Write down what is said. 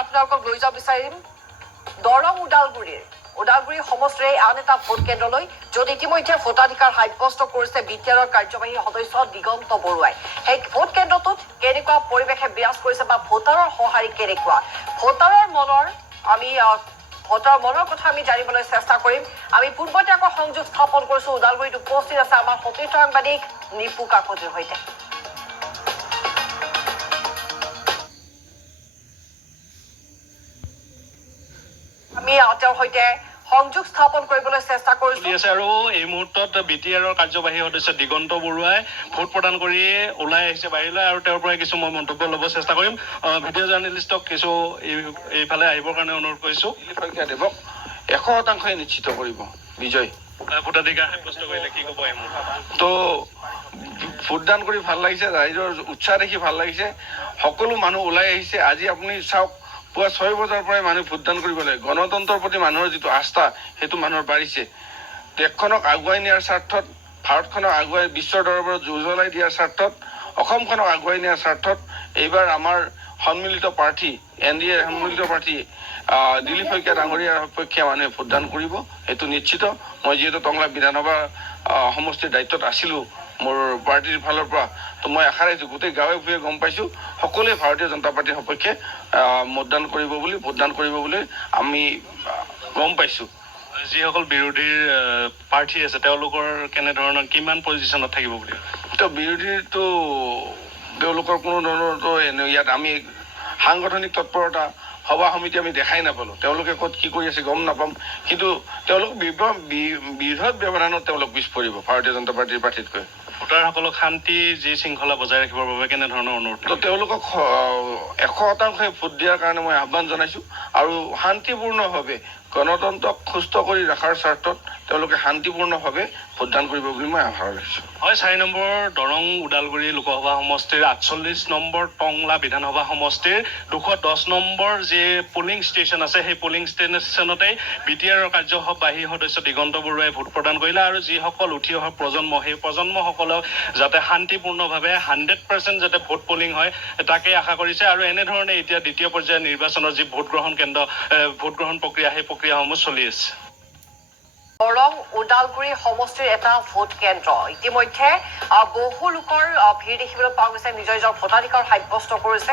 আপোনালোকক লৈ যাব বিচাৰিম দৰং ওদালগুৰি সমষ্টিৰ আন এটা ভোট কেন্দ্ৰলৈ য'ত ইতিমধ্যে ভোটাধিকাৰ সাব্যস্ত কৰিছে বিটিআৰৰ কাৰ্যবাহী সদস্য দিগন্ত বৰুৱাই সেই ভোট কেন্দ্ৰটোত কেনেকুৱা পৰিৱেশে বিৰাজ কৰিছে বা ভোটাৰৰ সঁহাৰি কেনেকুৱা ভোটাৰৰ মনৰ কথা আমি জানিবলৈ চেষ্টা কৰিম আমি পূৰ্বতীয়াকৈ সংযোগ স্থাপন কৰিছো ওদালগুৰিত উপস্থিত আছে আমাৰ সতীৰ্থ সাংবাদিক নিপু কাকতিৰ সৈতে আমি তেওঁৰ সৈতে সংযোগ স্থাপন কৰিবলৈ চেষ্টা কৰিছো আৰু এই মুহূৰ্তত বিটিআৰৰ কাৰ্যবাহী সদস্য দিগন্ত বৰুৱাই ভোট প্ৰদান কৰি ওলাই আহিছে বাহিৰলৈ আৰু তেওঁৰ পৰা কিছু মই মন্তব্য ল'ব চেষ্টা কৰিম ভিডিঅ' জাৰ্নেলিষ্টক কিছু এইফালে আহিবৰ কাৰণে অনুৰোধ কৰিছো 100% নিশ্চিত কৰিব বিজয় ভোটাধিকাৰ সাব্যস্ত কৰিলে কি ক'ব এই তো ভোটদান কৰি ভাল লাগিছে ৰাইজৰ উৎসাহ দেখি ভাল লাগিছে সকলো মানুহ ওলাই আহিছে আজি আপুনি চাওক পুৱা 6 বজাৰ পৰাই মানুহ ভোটদান কৰিব লাগে গণতন্ত্ৰৰ প্ৰতি মানুহৰ যিটো আস্থা সেইটো মানুহৰ বাঢ়িছে দেশখনক আগুৱাই নিয়াৰ স্বাৰ্থত ভাৰতখনক আগুৱাই বিশ্বৰ দৰবাৰত উজ্বলাই দিয়াৰ স্বাৰ্থত অসমখনক আগুৱাই নিয়াৰ স্বাৰ্থত এইবাৰ আমাৰ সন্মিলিত প্ৰাৰ্থী এনডিএ সন্মিলিত প্ৰাৰ্থী দিলীপ শইকীয়া ডাঙৰীয়াৰ সপক্ষে মানুহে ভোটদান কৰিব সেইটো নিশ্চিত মই যিহেতু টংলা বিধানসভা সমষ্টিৰ দায়িত্বত আছিলোঁ মোৰ পাৰ্টিৰ ফালৰ পৰা তো মই আশা ৰাখিছোঁ গোটেই গাঁৱে ভূঞে গম পাইছোঁ সকলোৱে ভাৰতীয় জনতা পাৰ্টিৰ সপক্ষে ভোটদান কৰিব বুলি আমি গম পাইছোঁ যিসকল বিৰোধীৰ প্ৰাৰ্থী আছে তেওঁলোকৰ কেনেধৰণৰ কিমান পজিশ্যনত থাকিব বুলি তো বিৰোধীৰতো তেওঁলোকৰ কোনো ধৰণৰতো ইয়াত আমি সাংগঠনিক তৎপৰতা সভা সমিতি আমি দেখাই নাপালোঁ তেওঁলোকে ক'ত কি কৰি আছে গম নাপাম কিন্তু তেওঁলোক বৃহৎ ব্যৱধানত তেওঁলোক পিছ পৰিব ভাৰতীয় জনতা পাৰ্টিৰ প্ৰাৰ্থীতকৈ ভোটাৰসকলক শান্তি যি শৃংখলা বজাই ৰাখিবৰ বাবে কেনেধৰণৰ অনুৰোধ তো তেওঁলোকক 100% ভোট দিয়াৰ কাৰণে মই আহ্বান জনাইছোঁ আৰু শান্তিপূৰ্ণভাৱে গণতন্ত্ৰক সুস্থ কৰি ৰখাৰ স্বাৰ্থত তেওঁলোকে শান্তিপূৰ্ণভাৱে ভোটদান কৰিব বুলি মই আশা ৰাখিছোঁ হয় 4 নম্বৰ দৰং ওদালগুৰি লোকসভা সমষ্টিৰ 48 নম্বৰ টংলা বিধানসভা সমষ্টিৰ 210 নম্বৰ যি পলিং ষ্টেচন আছে সেই পলিং ষ্টেচনতেই বিটিআৰৰ কাৰ্যবাহী সদস্য দিগন্ত বৰুৱাই ভোট প্ৰদান কৰিলে আৰু যিসকল উঠি অহা প্ৰজন্ম সেই প্ৰজন্মসকলক যাতে শান্তিপূৰ্ণভাৱে 100% যাতে ভোট পলিং হয় তাকে আশা কৰিছে আৰু এনেধৰণে এতিয়া দ্বিতীয় পৰ্যায়ৰ নিৰ্বাচনৰ যি ভোটগ্ৰহণ প্ৰক্ৰিয়া সেই প্ৰক্ৰিয়াসমূহ চলি আছে দৰং ওদালগুৰি সমষ্টিৰ এটা ভোট কেন্দ্ৰ ইতিমধ্যে বহু লোকৰ ভিৰ দেখিবলৈ পোৱা গৈছে নিজৰ ভোটাধিকাৰ সাব্যস্ত কৰিছে